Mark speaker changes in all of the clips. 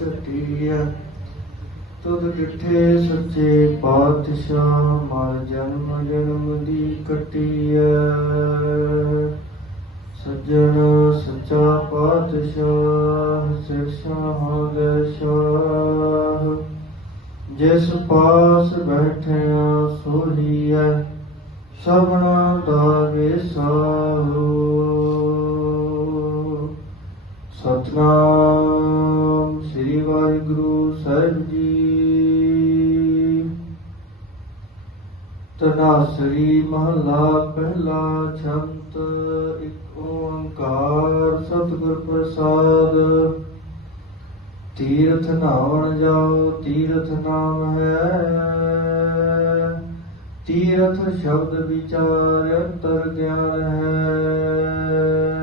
Speaker 1: ਝਟੀਐ ਤੁਧ ਡਿਠੇ ਸੱਚੇ ਪਾਤਸ਼ਾਹ ਮਰ ਜਨਮ ਜਨਮ ਦੀ ਕਟੀਐ ਸੱਜਣ ਸੱਚਾ ਪਾਤਸ਼ਾਹ, ਸਿਰਸ਼ਾਂ ਦੇ ਸ਼ਾਹ। ਜਿਸ ਪਾਸ ਬੈਠਿਆ ਸੋਹੀਐ ਸਭਨਾ ਦਾ ਵਿਸਾਹੋ ਸਤਨਾਮ ਸ੍ਰੀ ਵਾਹਿਗੁਰੂ ਤਨਾਸਰੀ ਮਹਲਾ ਪਹਿਲਾ ਛੰਤ, ਇੱਕ ਓੰਕਾਰ ਸਤਿਗੁਰ ਪ੍ਰਸਾਦ। ਤੀਰਥ ਨਾਵਣ ਜਾਓ, ਤੀਰਥ ਨਾਮ ਹੈ। ਤੀਰਥ ਸ਼ਬਦ ਵਿਚਾਰ ਅੰਤਰ ਗਿਆਨ ਹੈ।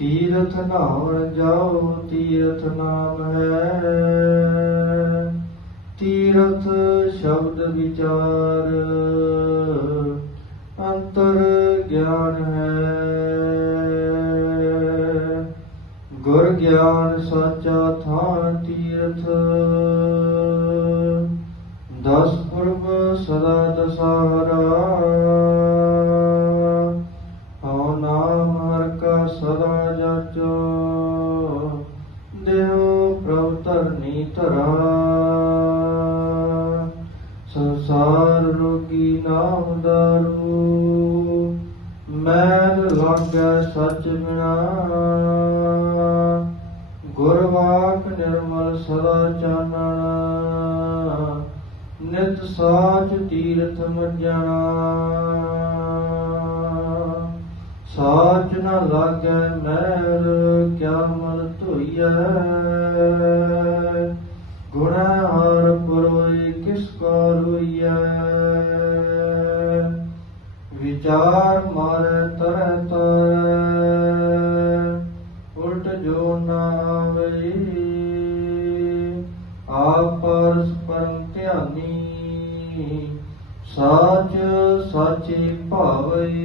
Speaker 1: ਤੀਰਥ ਨਾਵਣ ਜਾਓ, ਤੀਰਥ ਨਾਮ ਹੈ। ਤੀਰਥ ਸ਼ਬਦ ਵਿਚਾਰ, ਅੰਤਰ ਗਿਆਨ ਹੈ। ਗੁਰ ਗਿਆਨ ਸਾਚਾ ਥਾਨ ਤੀਰਥ, ਦਸ ਪੁਰਬ ਸਦਾ ਦਸਾਰਾ ਧਰਨੀ ਧਰਾ ਸੰਸਾਰ ਰੋਗੀ ਨਾਮ ਦਾਰੂ। ਮੈਲ ਲਾਗੈ ਸੱਚ ਬਿਨਾ। ਗੁਰਵਾਕ ਨਿਰਮਲ ਸਦਾ ਚਾਨਣ। ਨਿਤ ਸਾਚ ਤੀਰਥ ਮਜਣਾ। ਸਾਚ ਨ ਲਾਗੈ ਮੈਂ ਵਿਚਾਰ ਮਾਰੇ ਤਰੈ ਤਰੈ ਉਲਟ ਜੋ ਨਾ ਆਵਈ, ਆਪ ਪਰਸ ਪਰਮ ਧਿਆਨੀ, ਸਾਚ ਸਾਚੀ ਭਾਵਈ।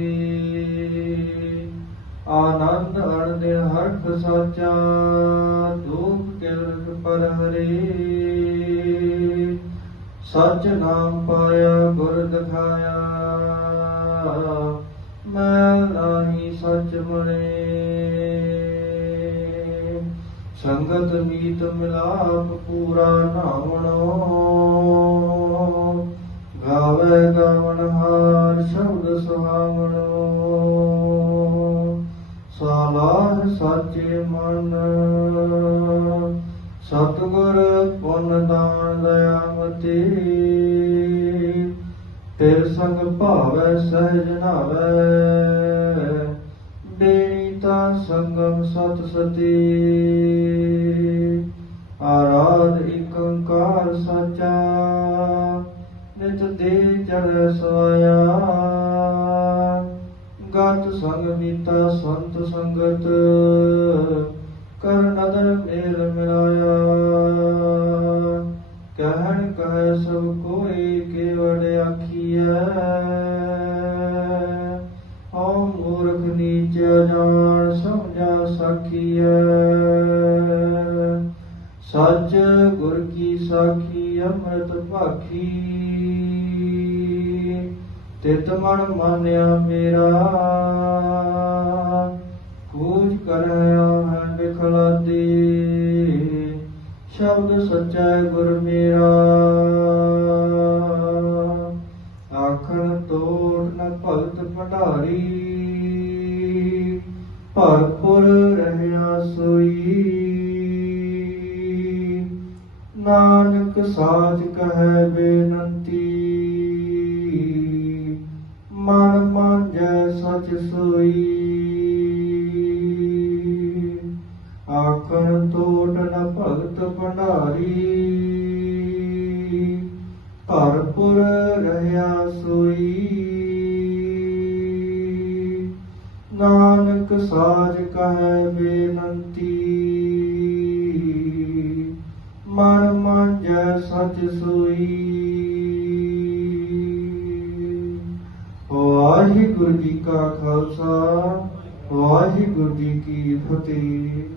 Speaker 1: ਆਨੰਦ ਅਨੰਦ ਹਰਖ ਸਾਚਾ ਦੁਖ ਕਿਰਤ ਪਰ ਹਰੇ ਸਚ ਨਾਮ ਪਾਇਆ ਗੁਰ ਦਿਖਾਇਆ ਮੈਂ ਨਾਹੀ ਸੱਚ ਮਣੇ ਸੰਗਤ ਮੀਤ ਮਿਲਾਪ ਪੂਰਾ ਨਾਵਣੋ। ਗਾਵੇ ਗਾਵਨ ਹਾਰ ਸ਼ਬਦ ਸੁਹਾਵਣੋ ਸਾਲਾਹ ਸਾਚੇ ਮਨ। ਸਤਿਗੁਰ ਪੁੰਨ ਦਾਨ ਦਇਆਮਤੀ ਤੇਰ ਸੰਗ ਭਾਵੈ ਸਹਿਜ ਨਾਵੈ ਬੇਣੀ ਤਾਂ ਸੰਗਮ ਸਤ ਸਤੀ। ਆਰਾਧ ਇਕ ਓੰਕਾਰ ਸਾਚਾ, ਨਿਤ ਦੇ ਚੜ੍ਹ ਸੋਇਆ ਗਤ ਸੰਗ ਮੀਤਾ ਸੰਤ ਸੰਗਤ, ਕਰ ਨਦਰ ਮੇਲ ਮਿਲਾਇਆ। ਸਭ ਕੋਈ ਕੇਵੜ ਆਖੀਐ। ਹਉ ਮੂਰਖ ਨੀਚ ਜਾਣ ਸਮਝਾ ਸਾਖੀਐ। ਸੱਚ ਗੁਰ ਕੀ ਸਾਖੀ ਅੰਮ੍ਰਿਤ ਭਾਖੀ। ਤਿਤ ਮਨ ਮਾਨਿਆ ਮੇਰਾ। ਕੂਜ ਕਰਹਿਆ ਹੈ ਵਿਖਲਾਦੀ। ਸ਼ਬਦ ਸੱਚਾ ਗੁਰ ਮੇਰਾ। ਆਖਣ ਤੋੜ ਨ ਭਗਤ ਭੰਡਾਰੀ, ਭਰਪੁਰ ਰਹਿਆ ਸੋਈ। ਨਾਨਕ ਸਾਚ ਕਹੈ ਬੇਨੰਤੀ, ਮਨ ਮਾਂਜੈ ਸਚ ਸੋਈ। ਆਖਣ ਤੋੜ ਭੰਡਾਰੀ। ਭਰਪੁਰ ਰਹਿਆ ਸੋਈ। ਨਾਨਕ ਸਾਜ ਕਹੈ ਬੇਨੰਤੀ। ਮਨ ਮਾਂਜੈ ਸਚ ਸੋਈ। ਵਾਹਿਗੁਰੂ ਜੀ ਕਾ ਖਾਲਸਾ, ਵਾਹਿਗੁਰੂ ਜੀ ਕੀ ਫਤਿਹ।